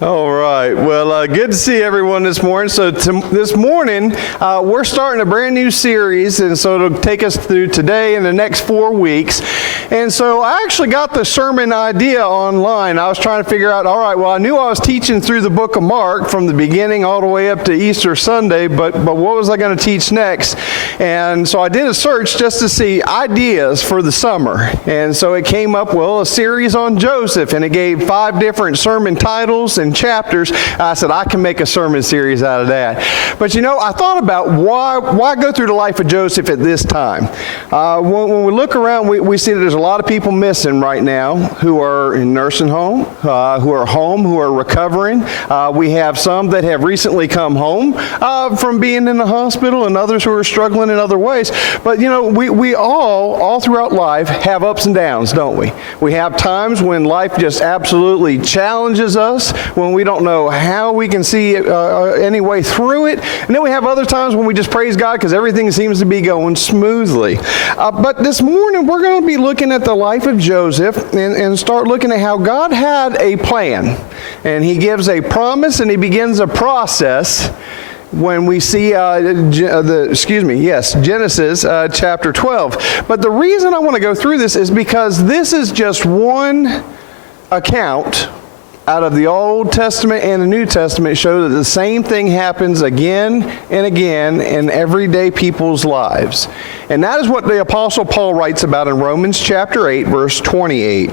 All right. Well, good to see everyone this morning. So this morning, we're starting a brand new series, and so it'll take us through today and the next 4 weeks. And so I actually got the sermon idea online. I was trying to figure out, all right, well, I knew I was teaching through the book of Mark from the beginning all the way up to Easter Sunday, but what was I going to teach next? And so I did a search just to see ideas for the summer. And so it came up, well, a series on Joseph, and it gave 5 different sermon titles and chapters. I said, I can make a sermon series out of that. But I thought about why go through the life of Joseph at this time? When we look around, we see that there's a lot of people missing right now who are in nursing home, who are recovering. We have some that have recently come home from being in the hospital, and others who are struggling in other ways. But we all throughout life have ups and downs, don't we? We have times when life just absolutely challenges us, when we don't know how we can see any way through it. And then we have other times when we just praise God because everything seems to be going smoothly. But this morning we're going to be looking at the life of Joseph and start looking at how God had a plan. And he gives a promise and he begins a process when we see Genesis chapter 12. But the reason I want to go through this is because this is just one account out of the Old Testament and the New Testament. Show that the same thing happens again and again in everyday people's lives. And that is what the Apostle Paul writes about in Romans chapter 8, verse 28.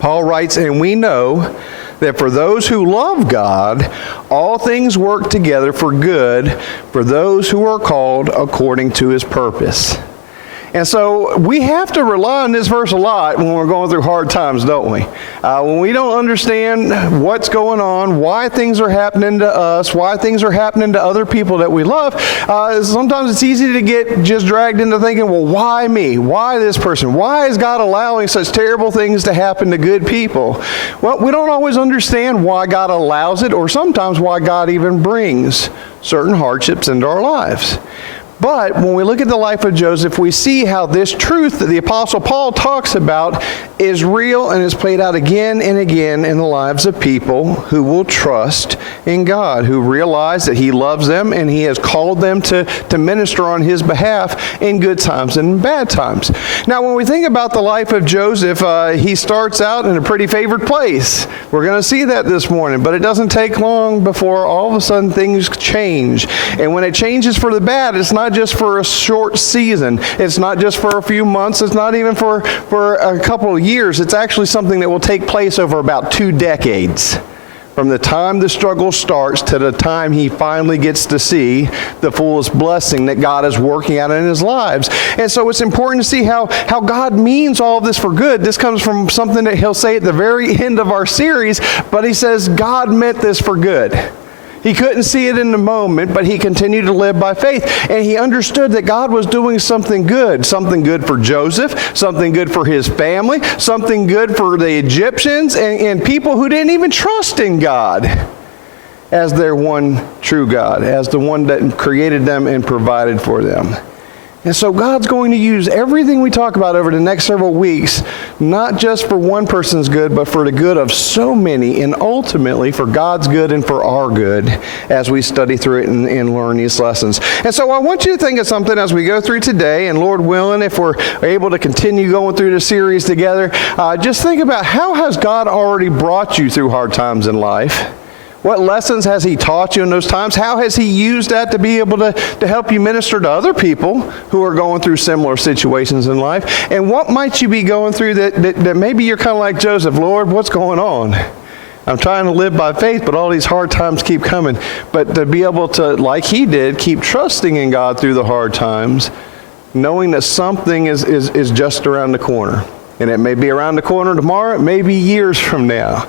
Paul writes, "And we know that for those who love God, all things work together for good for those who are called according to his purpose." And so we have to rely on this verse a lot when we're going through hard times, don't we? When we don't understand what's going on, why things are happening to us, why things are happening to other people that we love, sometimes it's easy to get just dragged into thinking, well, why me? Why this person? Why is God allowing such terrible things to happen to good people? Well, we don't always understand why God allows it, or sometimes why God even brings certain hardships into our lives. But when we look at the life of Joseph, we see how this truth that the Apostle Paul talks about is real and is played out again and again in the lives of people who will trust in God, who realize that he loves them and he has called them to minister on his behalf in good times and in bad times. Now, when we think about the life of Joseph, he starts out in a pretty favored place. We're going to see that this morning, but it doesn't take long before all of a sudden things change. And when it changes for the bad, it's not just for a short season. It's not just for a few months. It's not even for a couple of years. It's actually something that will take place over about 2 decades. From the time the struggle starts to the time he finally gets to see the fullest blessing that God is working out in his lives. And so it's important to see how God means all of this for good. This comes from something that he'll say at the very end of our series, but he says God meant this for good. He couldn't see it in the moment, but he continued to live by faith. And he understood that God was doing something good for Joseph, something good for his family, something good for the Egyptians, and people who didn't even trust in God as their one true God, as the one that created them and provided for them. And so God's going to use everything we talk about over the next several weeks, not just for one person's good, but for the good of so many, and ultimately for God's good and for our good as we study through it and learn these lessons. And so I want you to think of something as we go through today, and Lord willing, if we're able to continue going through the series together, just think about how has God already brought you through hard times in life? What lessons has he taught you in those times? How has he used that to be able to help you minister to other people who are going through similar situations in life? And what might you be going through that maybe you're kind of like Joseph, Lord, what's going on? I'm trying to live by faith, but all these hard times keep coming. But to be able to, like he did, keep trusting in God through the hard times, knowing that something is just around the corner. And it may be around the corner tomorrow, it may be years from now.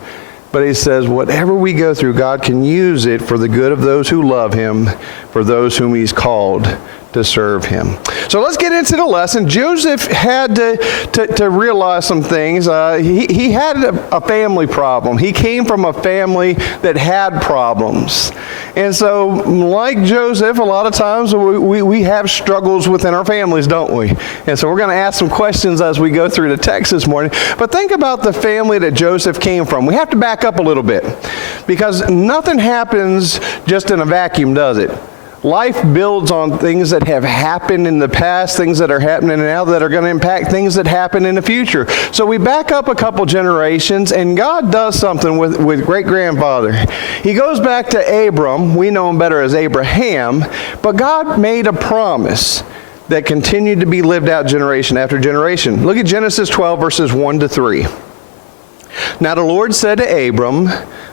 But he says, whatever we go through, God can use it for the good of those who love him, for those whom he's called to serve him. So let's get into the lesson. Joseph had to realize some things. He had a family problem. He came from a family that had problems. And so, like Joseph, a lot of times we have struggles within our families, don't we? And so we're going to ask some questions as we go through the text this morning. But think about the family that Joseph came from. We have to back up a little bit. Because nothing happens just in a vacuum, does it? Life builds on things that have happened in the past, things that are happening now that are going to impact things that happen in the future. So we back up a couple generations, and God does something with great-grandfather. He goes back to Abram. We know him better as Abraham. But God made a promise that continued to be lived out generation after generation. Look at Genesis 12, verses 1 to 3. Now the Lord said to Abram,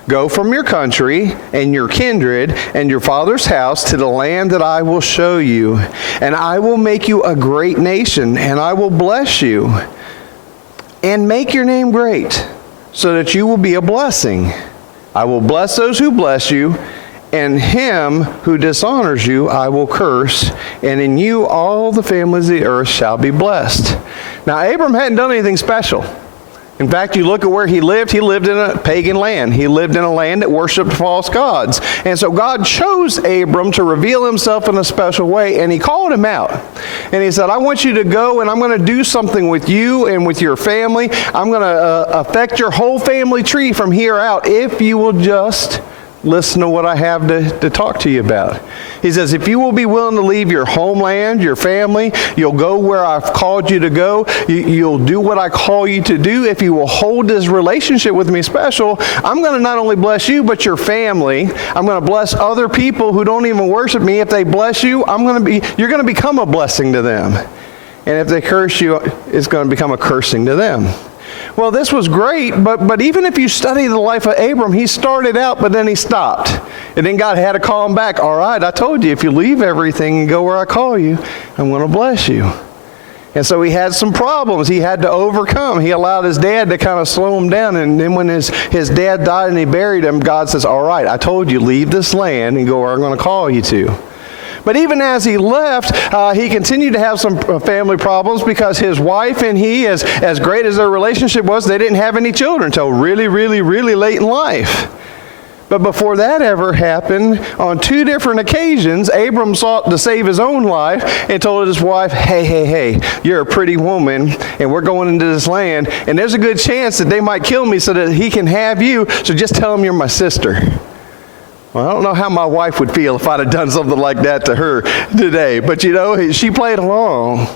"Go from your country and your kindred and your father's house to the land that I will show you, and I will make you a great nation, and I will bless you, and make your name great, so that you will be a blessing. I will bless those who bless you, and him who dishonors you I will curse, and in you all the families of the earth shall be blessed." Now Abram hadn't done anything special. In fact, you look at where he lived in a pagan land. He lived in a land that worshiped false gods. And so God chose Abram to reveal himself in a special way, and he called him out. And he said, "I want you to go, and I'm going to do something with you and with your family. I'm going to affect your whole family tree from here out if you will just listen to what I have to talk to you about." He says, if you will be willing to leave your homeland, your family, you'll go where I've called you to go, you'll do what I call you to do, if you will hold this relationship with me special, I'm going to not only bless you, but your family. I'm going to bless other people who don't even worship me. If they bless you, you're going to become a blessing to them. And if they curse you, it's going to become a cursing to them. Well, this was great, but even if you study the life of Abram, he started out, but then he stopped. And then God had to call him back. All right, I told you, if you leave everything and go where I call you, I'm going to bless you. And so he had some problems he had to overcome. He allowed his dad to kind of slow him down. And then when his dad died and he buried him, God says, all right, I told you, leave this land and go where I'm going to call you to. But even as he left, he continued to have some family problems because his wife and he, as great as their relationship was, they didn't have any children until really, really, really late in life. But before that ever happened, on 2 different occasions, Abram sought to save his own life and told his wife, hey, you're a pretty woman, and we're going into this land, and there's a good chance that they might kill me so that he can have you, so just tell him you're my sister. Well, I don't know how my wife would feel if I'd have done something like that to her today. But, she played along.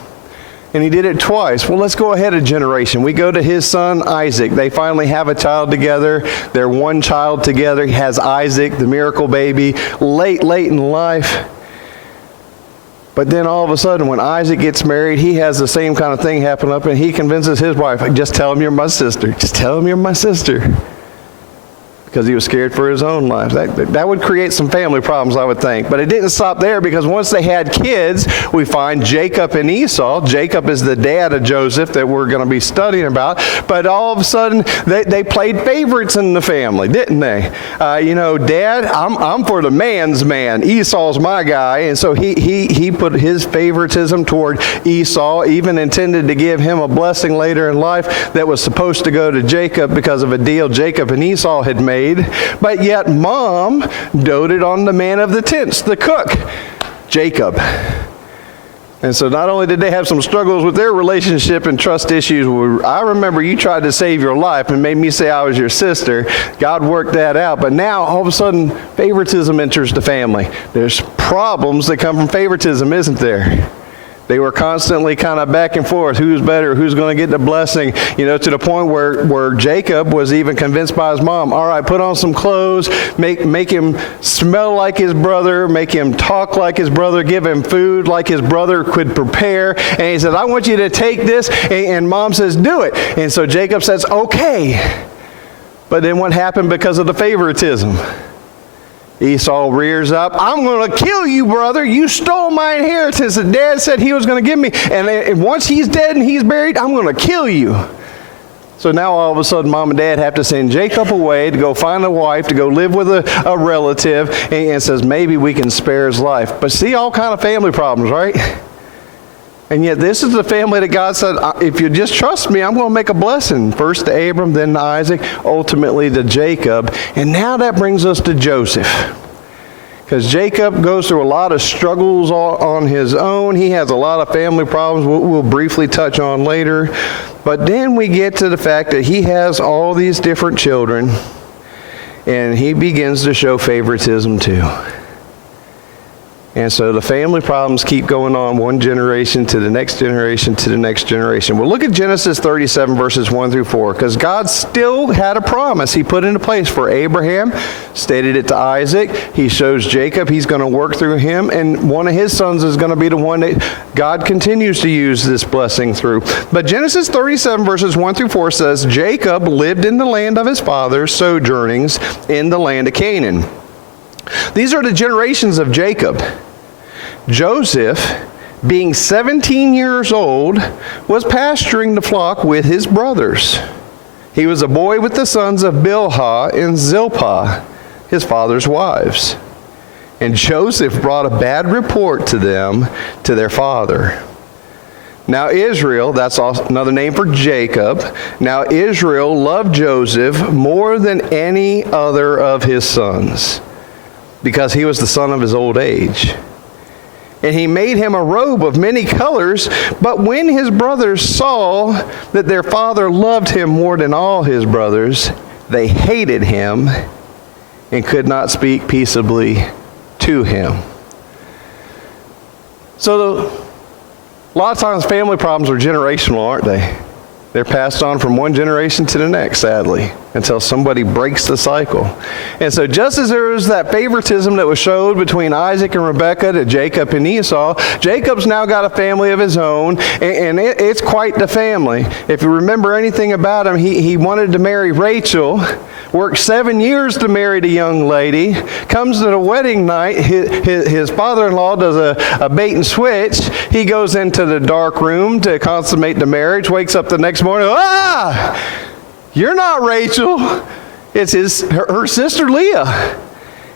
And he did it twice. Well, let's go ahead a generation. We go to his son, Isaac. They finally have a child together. They're one child together. He has Isaac, the miracle baby, late in life. But then all of a sudden, when Isaac gets married, he has the same kind of thing happen up, and he convinces his wife, just tell him you're my sister. Just tell him you're my sister. Because he was scared for his own life. That would create some family problems, I would think. But it didn't stop there, because once they had kids, we find Jacob and Esau. Jacob is the dad of Joseph that we're going to be studying about. But all of a sudden, they played favorites in the family, didn't they? Dad, I'm for the man's man. Esau's my guy. And so he put his favoritism toward Esau, even intended to give him a blessing later in life that was supposed to go to Jacob because of a deal Jacob and Esau had made. But yet mom doted on the man of the tents, the cook, Jacob. And so not only did they have some struggles with their relationship and trust issues, I remember you tried to save your life and made me say I was your sister. God worked that out. But now all of a sudden favoritism enters the family. There's problems that come from favoritism, isn't there? They were constantly kind of back and forth. Who's better? Who's going to get the blessing? To the point where Jacob was even convinced by his mom, all right, put on some clothes, make him smell like his brother, make him talk like his brother, give him food like his brother could prepare. And he said, I want you to take this. And mom says, do it. And so Jacob says, okay. But then what happened because of the favoritism? Esau rears up, I'm going to kill you, brother. You stole my inheritance that Dad said he was going to give me. And once he's dead and he's buried, I'm going to kill you. So now all of a sudden, Mom and Dad have to send Jacob away to go find a wife, to go live with a relative, and says, maybe we can spare his life. But see, all kind of family problems, right? And yet this is the family that God said, if you just trust me, I'm going to make a blessing. First to Abram, then to Isaac, ultimately to Jacob. And now that brings us to Joseph. Because Jacob goes through a lot of struggles on his own. He has a lot of family problems we'll briefly touch on later. But then we get to the fact that he has all these different children. and he begins to show favoritism too. And so the family problems keep going on one generation to the next generation to the next generation. Well, look at Genesis 37, verses 1 through 4, because God still had a promise he put into place for Abraham, stated it to Isaac. He shows Jacob he's going to work through him, and one of his sons is going to be the one that God continues to use this blessing through. But Genesis 37, verses 1 through 4 says, Jacob lived in the land of his fathers, sojournings in the land of Canaan. These are the generations of Jacob. Joseph, being 17 years old, was pasturing the flock with his brothers. He was a boy with the sons of Bilhah and Zilpah, his father's wives. And Joseph brought a bad report to them, to their father. Now Israel, that's another name for Jacob, now Israel loved Joseph more than any other of his sons, because he was the son of his old age. And he made him a robe of many colors, but when his brothers saw that their father loved him more than all his brothers, they hated him and could not speak peaceably to him. So a lot of times family problems are generational, aren't they? They're passed on from one generation to the next, sadly, until somebody breaks the cycle. And so just as there was that favoritism that was showed between Isaac and Rebekah to Jacob and Esau, Jacob's now got a family of his own, and it's quite the family. If you remember anything about him, he wanted to marry Rachel, worked 7 years to marry the young lady, comes to the wedding night, his father-in-law does a bait and switch. He goes into the dark room to consummate the marriage, wakes up the next morning, you're not Rachel. It's her sister Leah.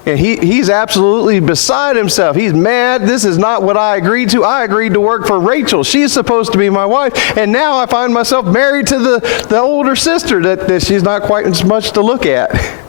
And he's absolutely beside himself. He's mad. This is not what I agreed to. I agreed to work for Rachel. She's supposed to be my wife. And now I find myself married to the older sister that she's not quite as much to look at.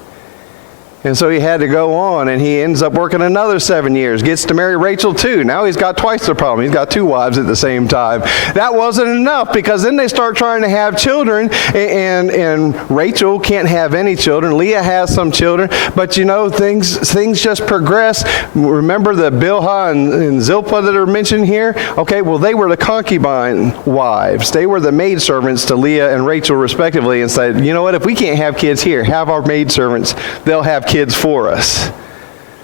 And so he had to go on, and he ends up working another 7 years, gets to marry Rachel too. Now he's got twice the problem. He's got 2 wives at the same time. That wasn't enough, because then they start trying to have children, and Rachel can't have any children. Leah has some children, but you know, things just progress. Remember the Bilhah and Zilpah that are mentioned here? Okay, well, they were the concubine wives. They were the maidservants to Leah and Rachel respectively, and said, you know what, if we can't have kids here, have our maidservants. They'll have kids for us.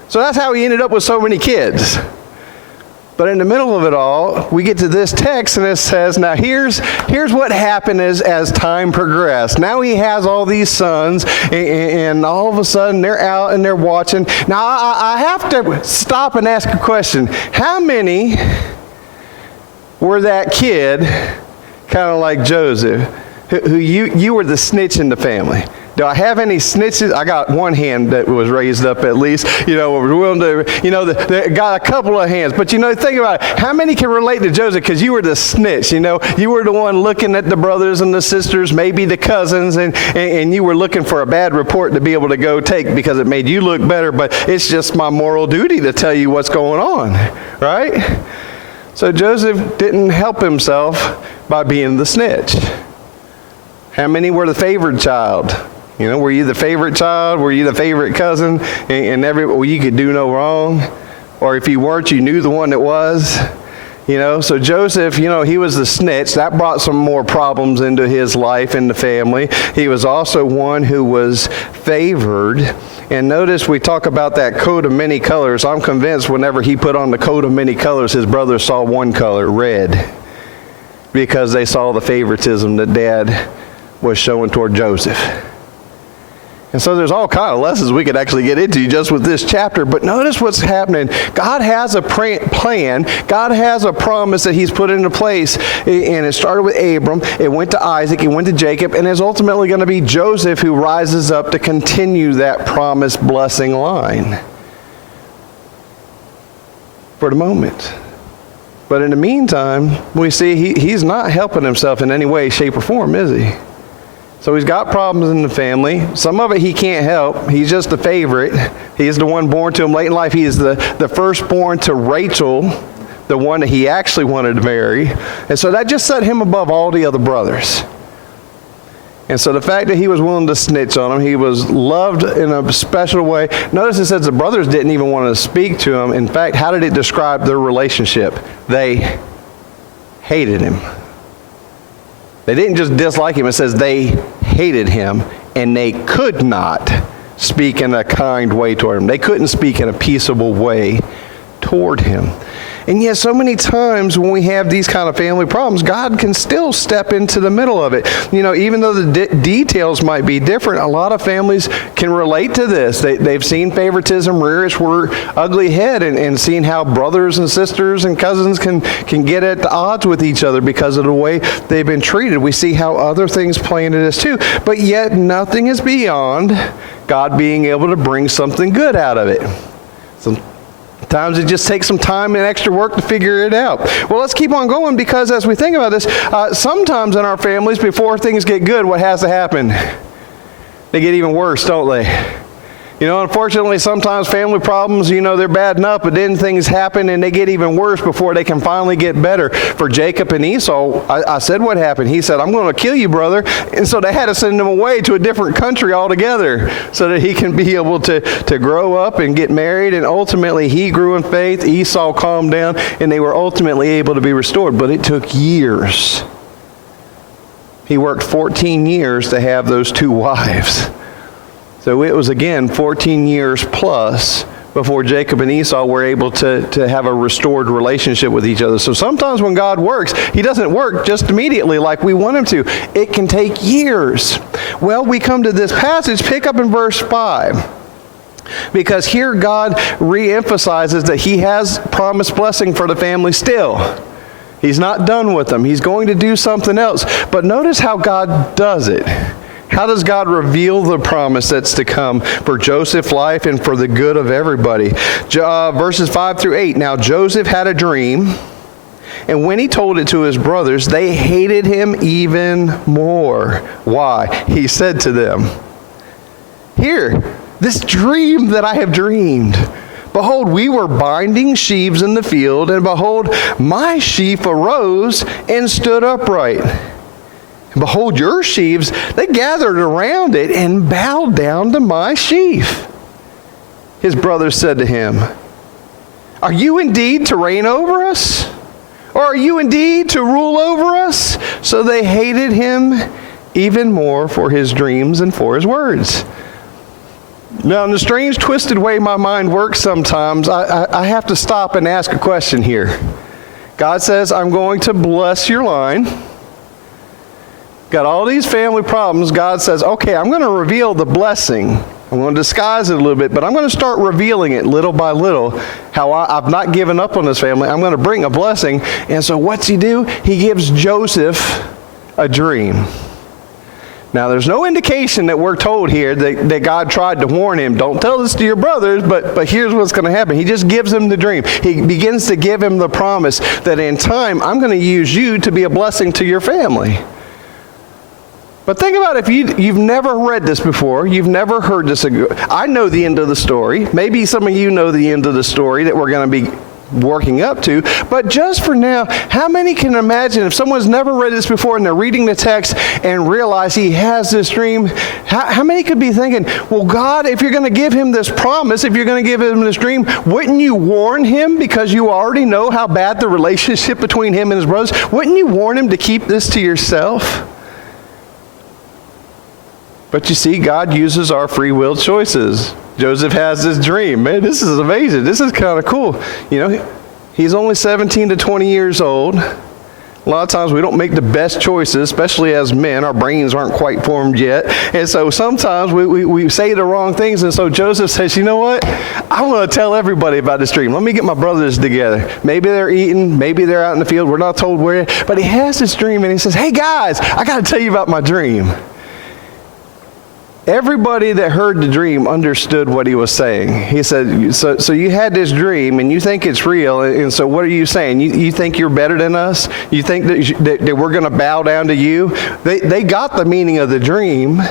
So that's how he ended up with so many kids. But in the middle of it all, we get to this text, and it says, now here's what happened as time progressed. Now he has all these sons, and all of a sudden they're out and they're watching. Now I have to stop and ask a question. How many were that kid, kind of like Joseph, who you were the snitch in the family? Do I have any snitches? I got one hand that was raised up at least. You know, we're willing to, you know, got a couple of hands. But, you know, think about it. How many can relate to Joseph? Because you were the snitch, you know. You were the one looking at the brothers and the sisters, maybe the cousins, and you were looking for a bad report to be able to go take because it made you look better. But it's just my moral duty to tell you what's going on, right? So Joseph didn't help himself by being the snitch. How many were the favored child? You know, were you the favorite child? Were you the favorite cousin? And you could do no wrong? Or if you weren't, you knew the one that was? You know, so Joseph, you know, he was the snitch. That brought some more problems into his life and the family. He was also one who was favored. And notice we talk about that coat of many colors. I'm convinced whenever he put on the coat of many colors, his brothers saw one color, red, because they saw the favoritism that Dad was showing toward Joseph. And so there's all kind of lessons we could actually get into just with this chapter. But notice what's happening. God has a plan. God has a promise that he's put into place. And it started with Abram. It went to Isaac. It went to Jacob. And it's ultimately going to be Joseph who rises up to continue that promised blessing line. For the moment. But in the meantime, we see he's not helping himself in any way, shape, or form, is he? So he's got problems in the family. Some of it he can't help. He's just the favorite. He's the one born to him late in life. He is the firstborn to Rachel, the one that he actually wanted to marry. And so that just set him above all the other brothers. And so the fact that he was willing to snitch on him, he was loved in a special way. Notice it says the brothers didn't even want to speak to him. In fact, how did it describe their relationship? They hated him. They didn't just dislike him. It says they hated him, and they could not speak in a kind way toward him. They couldn't speak in a peaceable way toward him. And yet so many times when we have these kind of family problems, God can still step into the middle of it. You know, even though the details might be different, a lot of families can relate to this. They've seen favoritism rear its ugly head and seen how brothers and sisters and cousins can get at the odds with each other because of the way they've been treated. We see how other things play into this too. But yet nothing is beyond God being able to bring something good out of it. Sometimes it just takes some time and extra work to figure it out. Well, let's keep on going, because as we think about this, sometimes in our families, before things get good, what has to happen? They get even worse, don't they? You know, unfortunately, sometimes family problems, you know, they're bad enough, but then things happen and they get even worse before they can finally get better. For Jacob and Esau, I said what happened. He said, I'm going to kill you, brother. And so they had to send him away to a different country altogether so that he can be able to grow up and get married. And ultimately, he grew in faith. Esau calmed down, and they were ultimately able to be restored. But it took years. He worked 14 years to have those two wives. So it was, again, 14 years plus before Jacob and Esau were able to have a restored relationship with each other. So sometimes when God works, he doesn't work just immediately like we want him to. It can take years. Well, we come to this passage, pick up in verse 5. Because here God reemphasizes that he has promised blessing for the family still. He's not done with them. He's going to do something else. But notice how God does it. How does God reveal the promise that's to come for Joseph's life and for the good of everybody? Verses 5 through 8. Now Joseph had a dream, and when he told it to his brothers, they hated him even more. Why? He said to them, "Here, this dream that I have dreamed. Behold, we were binding sheaves in the field, and behold, my sheaf arose and stood upright. And behold, your sheaves, they gathered around it and bowed down to my sheaf." His brothers said to him, "Are you indeed to reign over us? Or are you indeed to rule over us?" So they hated him even more for his dreams and for his words. Now, in the strange, twisted way my mind works sometimes, I have to stop and ask a question here. God says, I'm going to bless your line. Got all these family problems. God says, okay, I'm going to reveal the blessing. I'm going to disguise it a little bit, but I'm going to start revealing it little by little, how I've not given up on this family. I'm going to bring a blessing. And so what's he do? He gives Joseph a dream. Now, there's no indication that we're told here that God tried to warn him, don't tell this to your brothers, but here's what's going to happen. He just gives him the dream. He begins to give him the promise that in time, I'm going to use you to be a blessing to your family. But think about if you've never read this before, you've never heard this. I know the end of the story. Maybe some of you know the end of the story that we're going to be working up to. But just for now, how many can imagine if someone's never read this before and they're reading the text and realize he has this dream, how many could be thinking, well, God, if you're going to give him this promise, if you're going to give him this dream, wouldn't you warn him because you already know how bad the relationship between him and his brothers? Wouldn't you warn him to keep this to yourself? But you see, God uses our free will choices. Joseph has this dream. Man, this is amazing. This is kind of cool. You know, he's only 17 to 20 years old. A lot of times we don't make the best choices, especially as men. Our brains aren't quite formed yet. And so sometimes we say the wrong things. And so Joseph says, you know what? I want to tell everybody about this dream. Let me get my brothers together. Maybe they're eating. Maybe they're out in the field. We're not told where. But he has this dream and he says, hey guys, I got to tell you about my dream. Everybody that heard the dream understood what he was saying. He said, so you had this dream and you think it's real, and so what are you saying? You think you're better than us? You think that we're going to bow down to you? They got the meaning of the dream,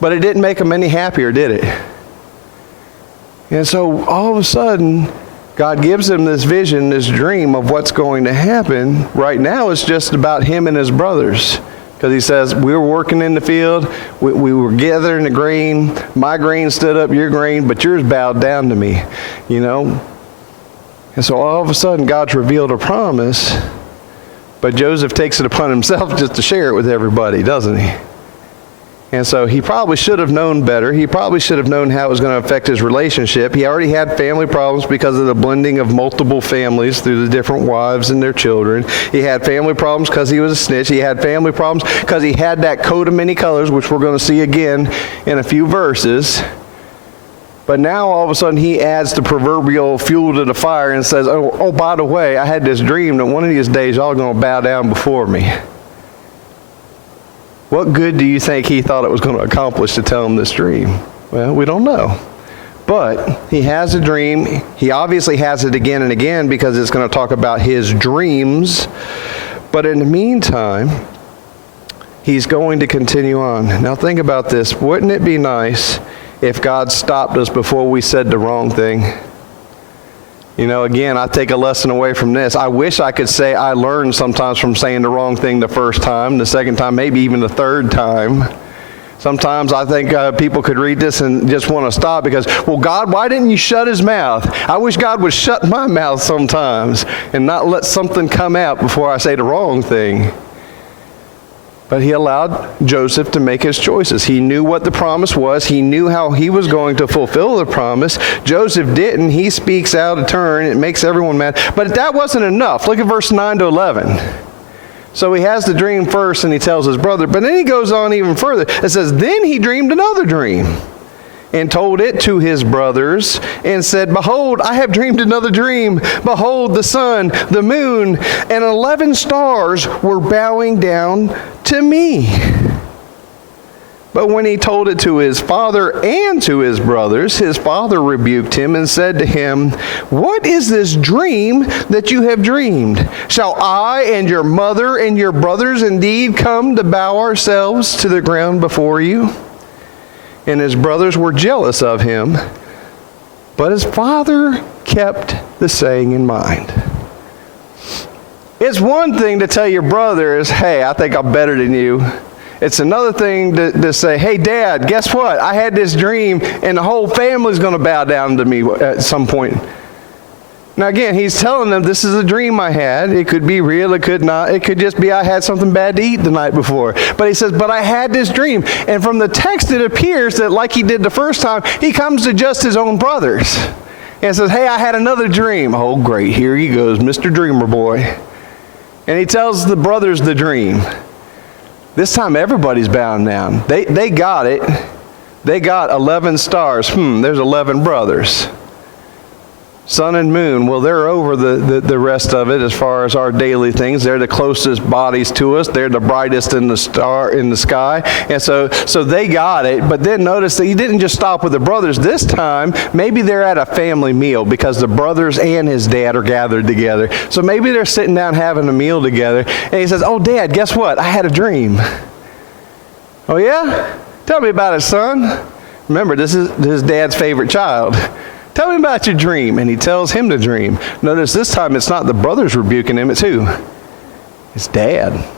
but it didn't make them any happier, did it? And so all of a sudden, God gives him this vision, this dream of what's going to happen. Right now it's just about him and his brothers. Because he says, we were working in the field, we were gathering the grain, my grain stood up, your grain, but yours bowed down to me, you know. And so all of a sudden, God's revealed a promise, but Joseph takes it upon himself just to share it with everybody, doesn't he? And so he probably should have known better. He probably should have known how it was going to affect his relationship. He already had family problems because of the blending of multiple families through the different wives and their children. He had family problems because he was a snitch. He had family problems because he had that coat of many colors, which we're going to see again in a few verses. But now all of a sudden he adds the proverbial fuel to the fire and says, oh, by the way, I had this dream that one of these days y'all are going to bow down before me. What good do you think he thought it was going to accomplish to tell him this dream? Well, we don't know. But he has a dream. He obviously has it again and again because it's going to talk about his dreams. But in the meantime, he's going to continue on. Now think about this. Wouldn't it be nice if God stopped us before we said the wrong thing? You know, again, I take a lesson away from this. I wish I could say I learned sometimes from saying the wrong thing the first time, the second time, maybe even the third time. Sometimes I think people could read this and just want to stop because, well, God, why didn't you shut his mouth? I wish God would shut my mouth sometimes and not let something come out before I say the wrong thing. But he allowed Joseph to make his choices. He knew what the promise was. He knew how he was going to fulfill the promise. Joseph didn't. He speaks out of turn. It makes everyone mad. But that wasn't enough. Look at verse 9 to 11. So he has the dream first and he tells his brother. But then he goes on even further. It says, then he dreamed another dream and told it to his brothers and said, behold, I have dreamed another dream. Behold, the sun, the moon, and 11 stars were bowing down to me. But when he told it to his father and to his brothers, his father rebuked him and said to him, what is this dream that you have dreamed? Shall I and your mother and your brothers indeed come to bow ourselves to the ground before you? And his brothers were jealous of him, but his father kept the saying in mind. It's one thing to tell your brothers, hey, I think I'm better than you. It's another thing to say, hey, Dad, guess what? I had this dream, and the whole family's going to bow down to me at some point. Now, again, he's telling them, this is a dream I had. It could be real, it could not. It could just be I had something bad to eat the night before. But he says, but I had this dream. And from the text, it appears that like he did the first time, he comes to just his own brothers and says, hey, I had another dream. Oh, great, here he goes, Mr. Dreamer Boy. And he tells the brothers the dream. This time, everybody's bowing down. They got it. They got 11 stars. There's 11 brothers. Sun and moon, well, they're over the rest of it as far as our daily things. They're the closest bodies to us. They're the brightest in the sky. And so they got it. But then notice that he didn't just stop with the brothers. This time, maybe they're at a family meal because the brothers and his dad are gathered together. So maybe they're sitting down having a meal together. And he says, oh, Dad, guess what? I had a dream. Oh, yeah? Tell me about it, son. Remember, this is his dad's favorite child. Tell me about your dream. And he tells him the dream. Notice this time it's not the brothers rebuking him, it's who? It's Dad.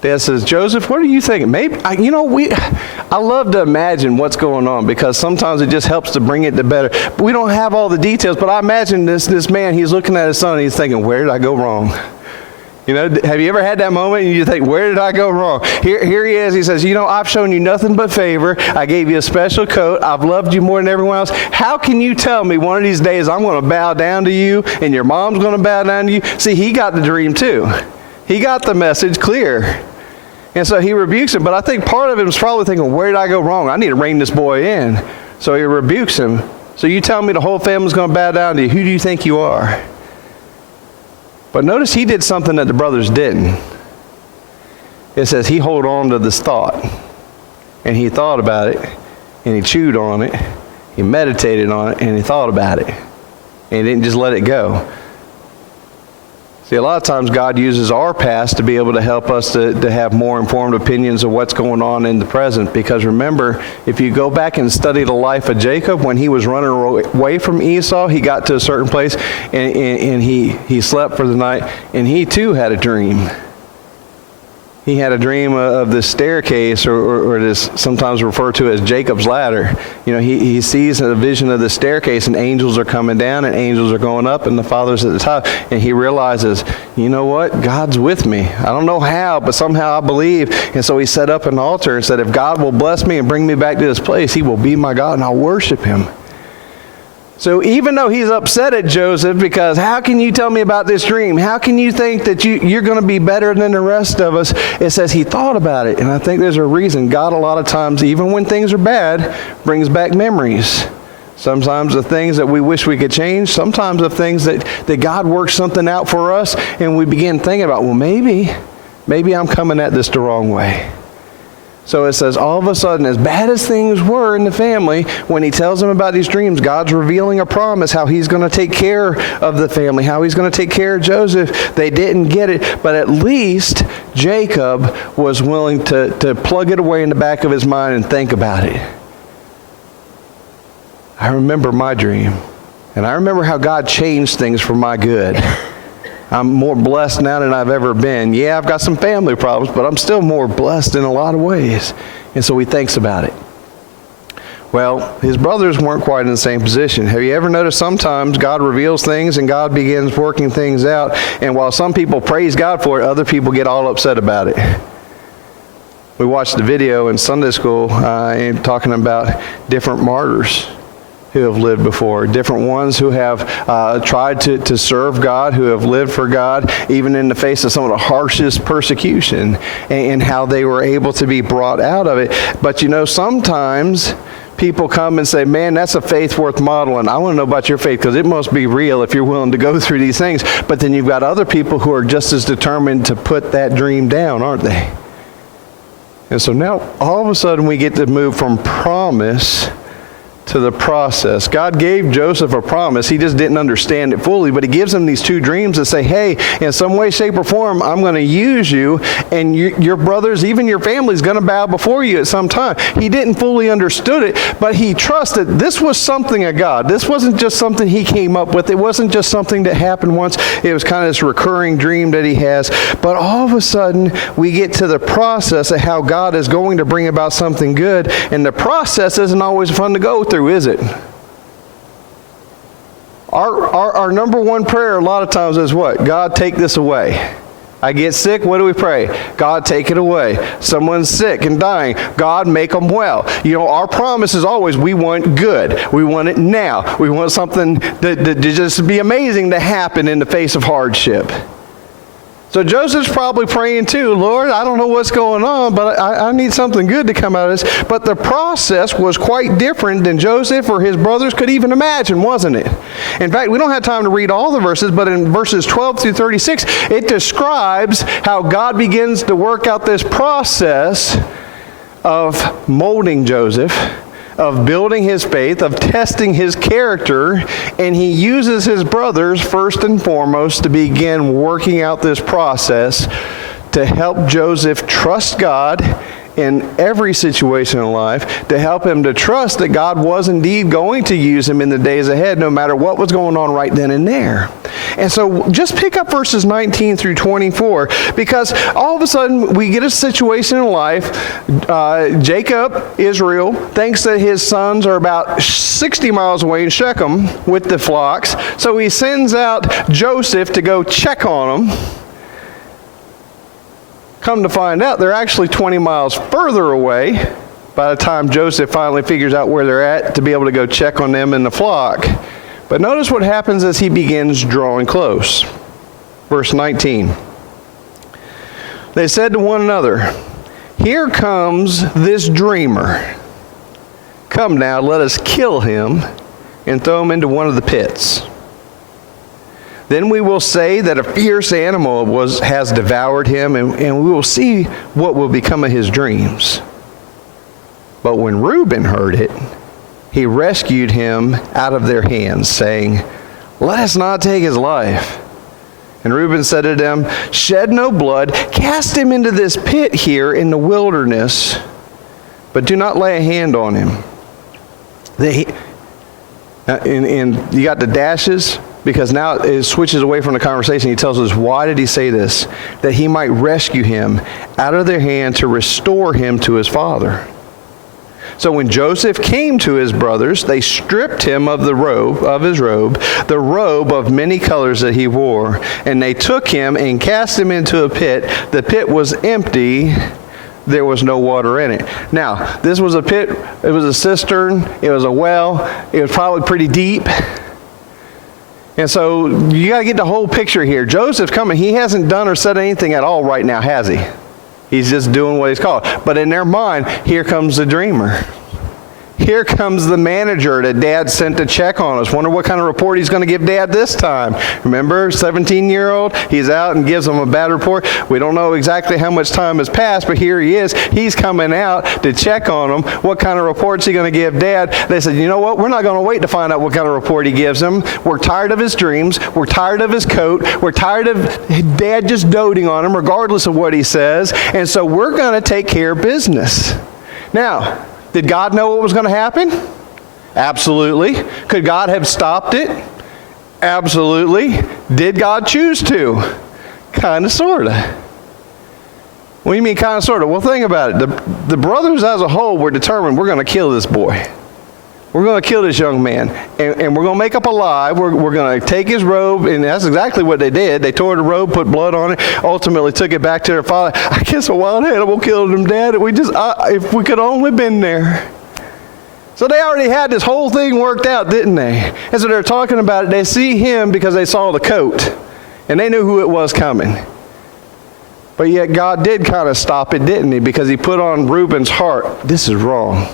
Dad says, Joseph, what are you thinking? Maybe, I love to imagine what's going on because sometimes it just helps to bring it to better. But we don't have all the details, but I imagine this man, he's looking at his son and he's thinking, where did I go wrong? You know, have you ever had that moment and you think, where did I go wrong? Here he is. He says, I've shown you nothing but favor. I gave you a special coat. I've loved you more than everyone else. How can you tell me one of these days I'm going to bow down to you and your mom's going to bow down to you? See, he got the dream too. He got the message clear. And so he rebukes him. But I think part of him is probably thinking, where did I go wrong? I need to rein this boy in. So he rebukes him. So you tell me the whole family's going to bow down to you. Who do you think you are? But notice he did something that the brothers didn't. It says he held on to this thought. And he thought about it. And he chewed on it. He meditated on it. And he thought about it. And he didn't just let it go. See, a lot of times God uses our past to be able to help us to have more informed opinions of what's going on in the present. Because remember, if you go back and study the life of Jacob, when he was running away from Esau, he got to a certain place and he slept for the night, and he too had a dream. He had a dream of this staircase, or it is sometimes referred to as Jacob's ladder. You know, he sees a vision of the staircase, and angels are coming down, and angels are going up, and the Father's at the top. And he realizes, you know what? God's with me. I don't know how, but somehow I believe. And so he set up an altar and said, if God will bless me and bring me back to this place, he will be my God, and I'll worship him. So even though he's upset at Joseph because how can you tell me about this dream? How can you think that you're going to be better than the rest of us? It says he thought about it. And I think there's a reason. God a lot of times, even when things are bad, brings back memories. Sometimes the things that we wish we could change. Sometimes the things that God works something out for us. And we begin thinking about, well, maybe I'm coming at this the wrong way. So it says, all of a sudden, as bad as things were in the family, when he tells them about these dreams, God's revealing a promise, how he's going to take care of the family, how he's going to take care of Joseph. They didn't get it, but at least Jacob was willing to plug it away in the back of his mind and think about it. I remember my dream, and I remember how God changed things for my good. I'm more blessed now than I've ever been. Yeah, I've got some family problems, but I'm still more blessed in a lot of ways. And so he thinks about it. Well, his brothers weren't quite in the same position. Have you ever noticed sometimes God reveals things and God begins working things out, and while some people praise God for it, other people get all upset about it. We watched the video in Sunday school talking about different martyrs who have lived before, different ones who have tried to serve God, who have lived for God, even in the face of some of the harshest persecution, and how they were able to be brought out of it. But you know, sometimes people come and say, man, that's a faith worth modeling. I want to know about your faith because it must be real if you're willing to go through these things. But then you've got other people who are just as determined to put that dream down, aren't they? And so now, all of a sudden, we get to move from promise to the process. God gave Joseph a promise. He just didn't understand it fully, but he gives him these two dreams that say, hey, in some way, shape, or form, I'm going to use you, and your brothers, even your family, is going to bow before you at some time. He didn't fully understood it, but he trusted this was something of God. This wasn't just something he came up with. It wasn't just something that happened once. It was kind of this recurring dream that he has. But all of a sudden, we get to the process of how God is going to bring about something good, and the process isn't always fun to go through, is it? Our number one prayer a lot of times is what? God, take this away. I get sick, what do we pray? God, take it away. Someone's sick and dying. God, make them well. You know, our promise is always we want good. We want it now. We want something that just be amazing to happen in the face of hardship. So Joseph's probably praying too, Lord, I don't know what's going on, but I need something good to come out of this. But the process was quite different than Joseph or his brothers could even imagine, wasn't it? In fact, we don't have time to read all the verses, but in verses 12 through 36, it describes how God begins to work out this process of molding Joseph, of building his faith, of testing his character, and he uses his brothers first and foremost to begin working out this process to help Joseph trust God in every situation in life, to help him to trust that God was indeed going to use him in the days ahead, no matter what was going on right then and there. And so just pick up verses 19 through 24, because all of a sudden we get a situation in life. Jacob, Israel, thinks that his sons are about 60 miles away in Shechem with the flocks, so he sends out Joseph to go check on them. Come to find out, they're actually 20 miles further away by the time Joseph finally figures out where they're at to be able to go check on them in the flock. But notice what happens as he begins drawing close. Verse 19. They said to one another, here comes this dreamer. Come now, let us kill him and throw him into one of the pits. Then we will say that a fierce animal has devoured him, and we will see what will become of his dreams. But when Reuben heard it, he rescued him out of their hands, saying, let us not take his life. And Reuben said to them, shed no blood, cast him into this pit here in the wilderness, but do not lay a hand on him. And you got the dashes. because now it switches away from the conversation. He tells us, why did he say this? That he might rescue him out of their hand to restore him to his father. So when Joseph came to his brothers, they stripped him of his robe, the robe of many colors that he wore, and they took him and cast him into a pit. The pit was empty. There was no water in it. Now, this was a pit. It was a cistern. It was a well. It was probably pretty deep. And so you got to get the whole picture here. Joseph's coming. He hasn't done or said anything at all right now, has he? He's just doing what he's called. But in their mind, here comes the dreamer. Here comes the manager that Dad sent to check on us. Wonder what kind of report he's going to give Dad this time. Remember, 17-year-old? He's out and gives him a bad report. We don't know exactly how much time has passed, but here he is. He's coming out to check on him. What kind of report's he going to give Dad? They said, you know what? We're not going to wait to find out what kind of report he gives him. We're tired of his dreams. We're tired of his coat. We're tired of Dad just doting on him regardless of what he says. And so we're going to take care of business. Now, did God know what was going to happen? Absolutely. Could God have stopped it? Absolutely. Did God choose to? Kind of, sort of. What do you mean kind of, sort of? Well, think about it. The brothers as a whole were determined, we're going to kill this boy. We're going to kill this young man, and we're going to make up a lie. We're going to take his robe, and that's exactly what they did. They tore the robe, put blood on it, ultimately took it back to their father. I guess a wild animal killed him, Dad. If we could only been there. So they already had this whole thing worked out, didn't they? And so they're talking about it. They see him because they saw the coat, and they knew who it was coming. But yet God did kind of stop it, didn't he? Because he put on Reuben's heart, this is wrong.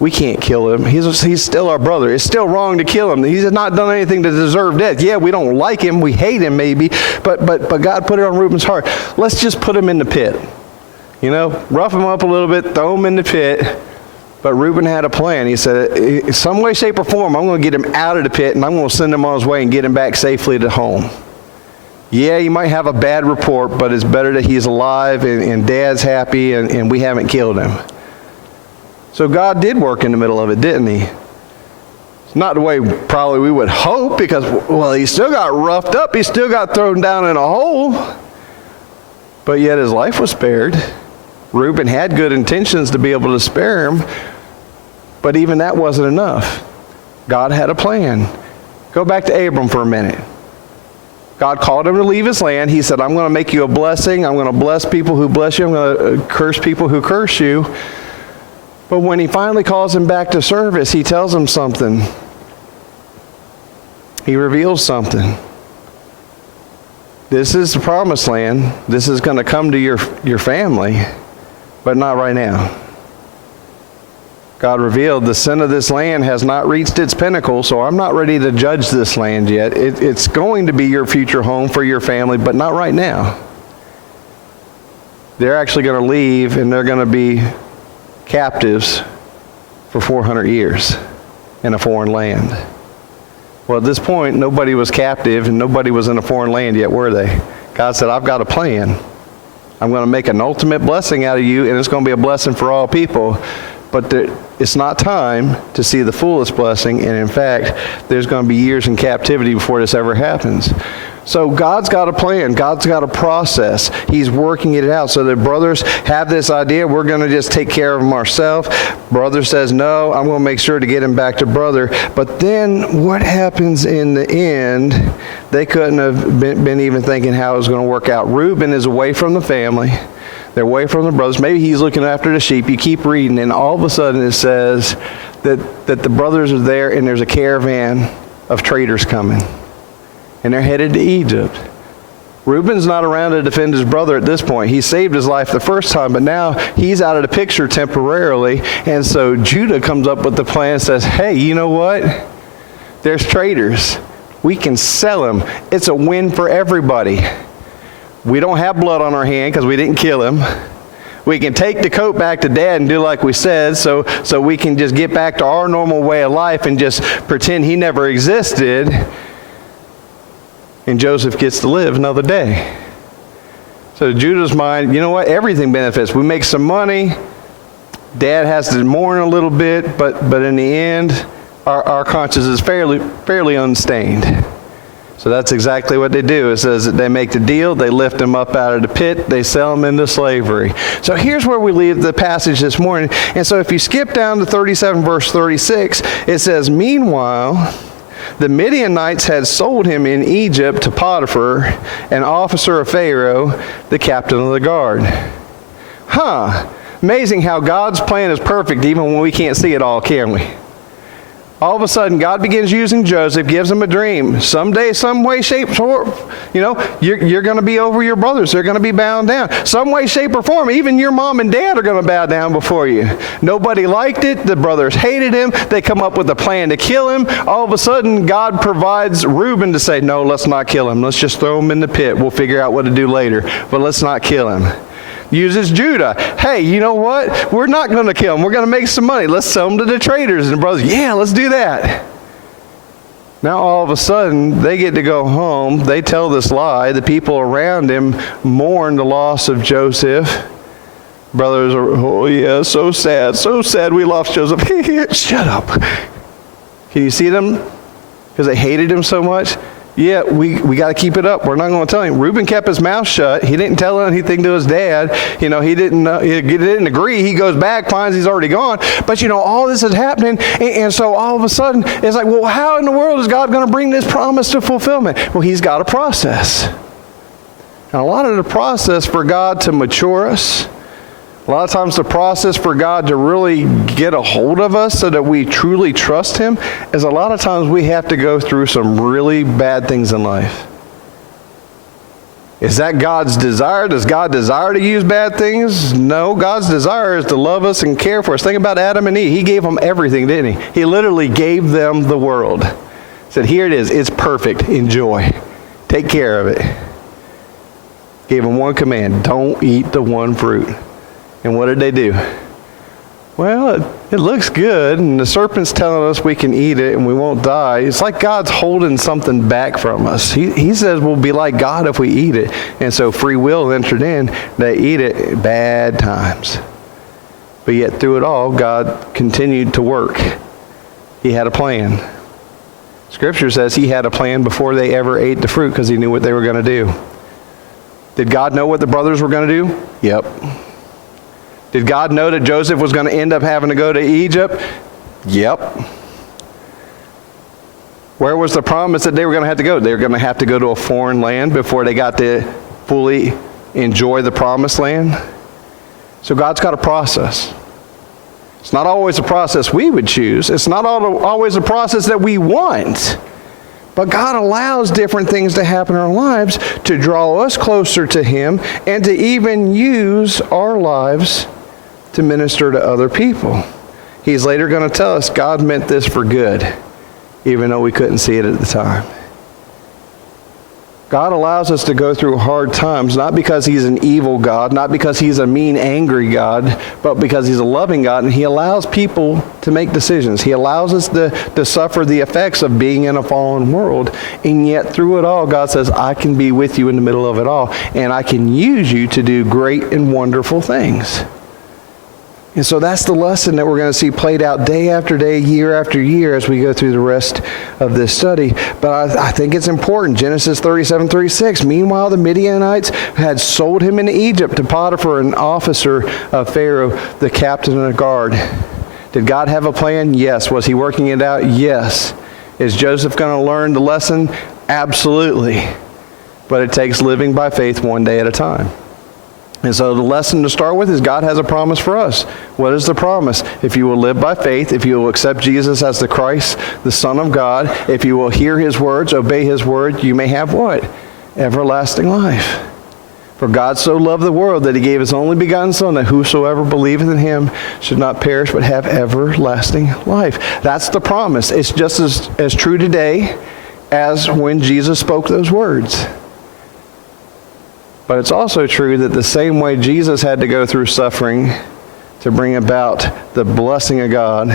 We can't kill him. He's still our brother. It's still wrong to kill him. He's not done anything to deserve death. Yeah, we don't like him. We hate him maybe. But God put it on Reuben's heart. Let's just put him in the pit. You know, rough him up a little bit, throw him in the pit. But Reuben had a plan. He said, in some way, shape, or form, I'm going to get him out of the pit, and I'm going to send him on his way and get him back safely to home. Yeah, he might have a bad report, but it's better that he's alive and Dad's happy and we haven't killed him. So God did work in the middle of it, didn't he? It's not the way probably we would hope because, well, he still got roughed up. He still got thrown down in a hole. But yet his life was spared. Reuben had good intentions to be able to spare him. But even that wasn't enough. God had a plan. Go back to Abram for a minute. God called him to leave his land. He said, I'm going to make you a blessing. I'm going to bless people who bless you. I'm going to curse people who curse you. But when he finally calls him back to service, he tells him something. He reveals something. This is the promised land. This is going to come to your family, but not right now. God revealed the sin of this land has not reached its pinnacle, so I'm not ready to judge this land yet. It's going to be your future home for your family, but not right now. They're actually going to leave, and they're going to be captives for 400 years in a foreign land. Well, at this point, nobody was captive and nobody was in a foreign land yet, were they? God said, I've got a plan. I'm going to make an ultimate blessing out of you, and it's going to be a blessing for all people. But it's not time to see the fullest blessing, and in fact, there's going to be years in captivity before this ever happens. So God's got a plan. God's got a process. He's working it out. So the brothers have this idea, we're going to just take care of him ourselves. Brother says, no, I'm going to make sure to get him back to brother. But then what happens in the end? They couldn't have been even thinking how it was going to work out. Reuben is away from the family. They're away from the brothers. Maybe he's looking after the sheep. You keep reading, and all of a sudden it says that the brothers are there, and there's a caravan of traders coming. And they're headed to Egypt. Reuben's not around to defend his brother at this point. He saved his life the first time, but now he's out of the picture temporarily. And so Judah comes up with the plan and says, hey, you know what? There's traders. We can sell them. It's a win for everybody. We don't have blood on our hand because we didn't kill him. We can take the coat back to Dad and do like we said, so we can just get back to our normal way of life and just pretend he never existed. And Joseph gets to live another day. So Judah's mind, you know what? Everything benefits. We make some money. Dad has to mourn a little bit, but in the end, our conscience is fairly unstained. So that's exactly what they do. It says that they make the deal, they lift him up out of the pit, they sell him into slavery. So here's where we leave the passage this morning. And so if you skip down to 37 verse 36, it says, meanwhile, the Midianites had sold him in Egypt to Potiphar, an officer of Pharaoh, the captain of the guard. Amazing how God's plan is perfect even when we can't see it all, can we? All of a sudden, God begins using Joseph, gives him a dream. Someday, some way, shape, form, you're going to be over your brothers. They're going to be bound down. Some way, shape, or form, even your mom and dad are going to bow down before you. Nobody liked it. The brothers hated him. They come up with a plan to kill him. All of a sudden, God provides Reuben to say, no, let's not kill him. Let's just throw him in the pit. We'll figure out what to do later, but let's not kill him. Uses Judah. Hey, you know what? We're not going to kill him. We're going to make some money. Let's sell him to the traders. And the brothers, yeah, let's do that. Now all of a sudden, they get to go home. They tell this lie. The people around him mourn the loss of Joseph. Brothers are, oh yeah, so sad we lost Joseph. Shut up. Can you see them? Because they hated him so much. Yeah, we got to keep it up. We're not going to tell him. Reuben kept his mouth shut. He didn't tell anything to his dad. He didn't agree. He goes back, finds he's already gone. But all this is happening, and so all of a sudden, it's like, well, how in the world is God going to bring this promise to fulfillment? Well, he's got a process. And a lot of the process for God to mature us, a lot of times the process for God to really get a hold of us so that we truly trust him is a lot of times we have to go through some really bad things in life. Is that God's desire? Does God desire to use bad things? No, God's desire is to love us and care for us. Think about Adam and Eve. He gave them everything, didn't he? He literally gave them the world. He said, here it is. It's perfect. Enjoy. Take care of it. Gave them one command. Don't eat the one fruit. And what did they do? Well, it looks good, and the serpent's telling us we can eat it and we won't die. It's like God's holding something back from us. He says we'll be like God if we eat it. And so free will entered in. They eat it at bad times. But yet through it all, God continued to work. He had a plan. Scripture says he had a plan before they ever ate the fruit because he knew what they were going to do. Did God know what the brothers were going to do? Yep. Did God know that Joseph was going to end up having to go to Egypt? Yep. Where was the promise that they were going to have to go? They were going to have to go to a foreign land before they got to fully enjoy the promised land. So God's got a process. It's not always a process we would choose. It's not always a process that we want. But God allows different things to happen in our lives to draw us closer to him and to even use our lives to minister to other people. He's later going to tell us God meant this for good, even though we couldn't see it at the time. God allows us to go through hard times, not because he's an evil God, not because he's a mean, angry God, but because he's a loving God, and he allows people to make decisions. He allows us to suffer the effects of being in a fallen world, and yet through it all, God says, I can be with you in the middle of it all, and I can use you to do great and wonderful things. And so that's the lesson that we're going to see played out day after day, year after year as we go through the rest of this study. But I think it's important. Genesis 37:36. Meanwhile, the Midianites had sold him into Egypt to Potiphar, an officer of Pharaoh, the captain of the guard. Did God have a plan? Yes. Was he working it out? Yes. Is Joseph going to learn the lesson? Absolutely. But it takes living by faith one day at a time. And so the lesson to start with is God has a promise for us. What is the promise? If you will live by faith, if you will accept Jesus as the Christ, the Son of God, if you will hear his words, obey his word, you may have what? Everlasting life. For God so loved the world that he gave his only begotten Son, that whosoever believeth in him should not perish but have everlasting life. That's the promise. It's just as true today as when Jesus spoke those words. But it's also true that the same way Jesus had to go through suffering to bring about the blessing of God,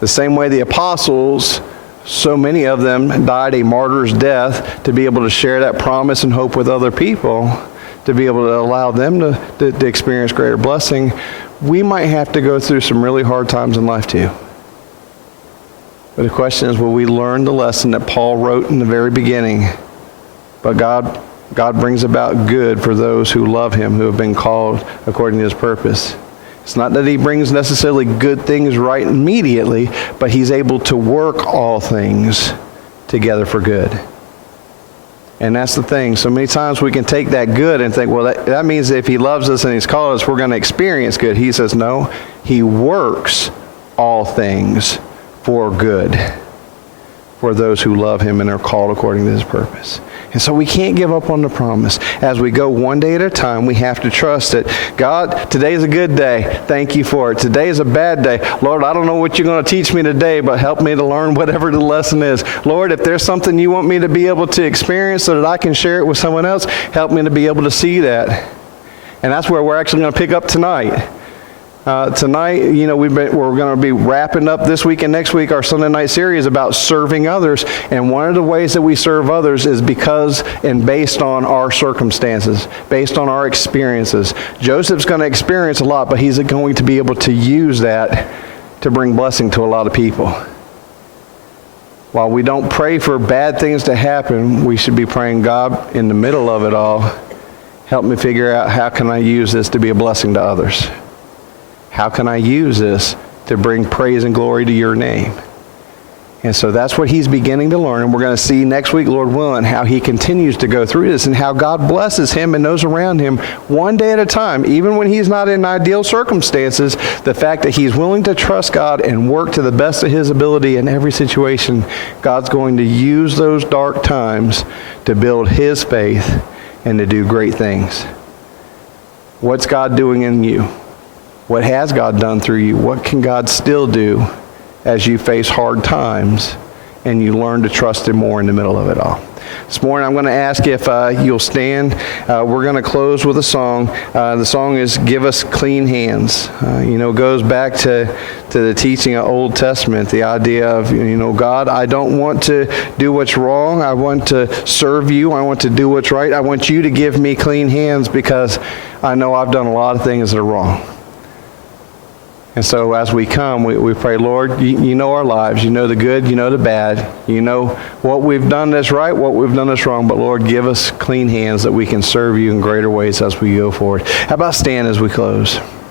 the same way the apostles, so many of them died a martyr's death to be able to share that promise and hope with other people, to be able to allow them to experience greater blessing, we might have to go through some really hard times in life too. But the question is, will we learn the lesson that Paul wrote in the very beginning? But God brings about good for those who love him, who have been called according to his purpose. It's not that he brings necessarily good things right immediately, but he's able to work all things together for good. And that's the thing. So many times we can take that good and think, well, that means if he loves us and he's called us, we're going to experience good. He says, no, he works all things for good for those who love him and are called according to his purpose. And so we can't give up on the promise. As we go one day at a time, we have to trust that, God, today is a good day. Thank you for it. Today is a bad day. Lord, I don't know what you're going to teach me today, but help me to learn whatever the lesson is. Lord, if there's something you want me to be able to experience so that I can share it with someone else, help me to be able to see that. And that's where we're actually going to pick up tonight. Tonight, we're going to be wrapping up this week and next week our Sunday night series about serving others. And one of the ways that we serve others is because and based on our circumstances, based on our experiences. Joseph's going to experience a lot, but he's going to be able to use that to bring blessing to a lot of people. While we don't pray for bad things to happen, we should be praying, God, in the middle of it all, help me figure out how can I use this to be a blessing to others. How can I use this to bring praise and glory to your name? And so that's what he's beginning to learn. And we're going to see next week, Lord willing, how he continues to go through this and how God blesses him and those around him one day at a time. Even when he's not in ideal circumstances, the fact that he's willing to trust God and work to the best of his ability in every situation, God's going to use those dark times to build his faith and to do great things. What's God doing in you? What has God done through you? What can God still do as you face hard times and you learn to trust him more in the middle of it all? This morning I'm going to ask if you'll stand. We're going to close with a song. The song is Give Us Clean Hands. It goes back to the teaching of Old Testament, the idea of, God, I don't want to do what's wrong. I want to serve you. I want to do what's right. I want you to give me clean hands because I know I've done a lot of things that are wrong. And so as we come, we pray, Lord, you know our lives. You know the good, you know the bad. You know what we've done that's right, what we've done that's wrong. But Lord, give us clean hands that we can serve you in greater ways as we go forward. How about stand as we close?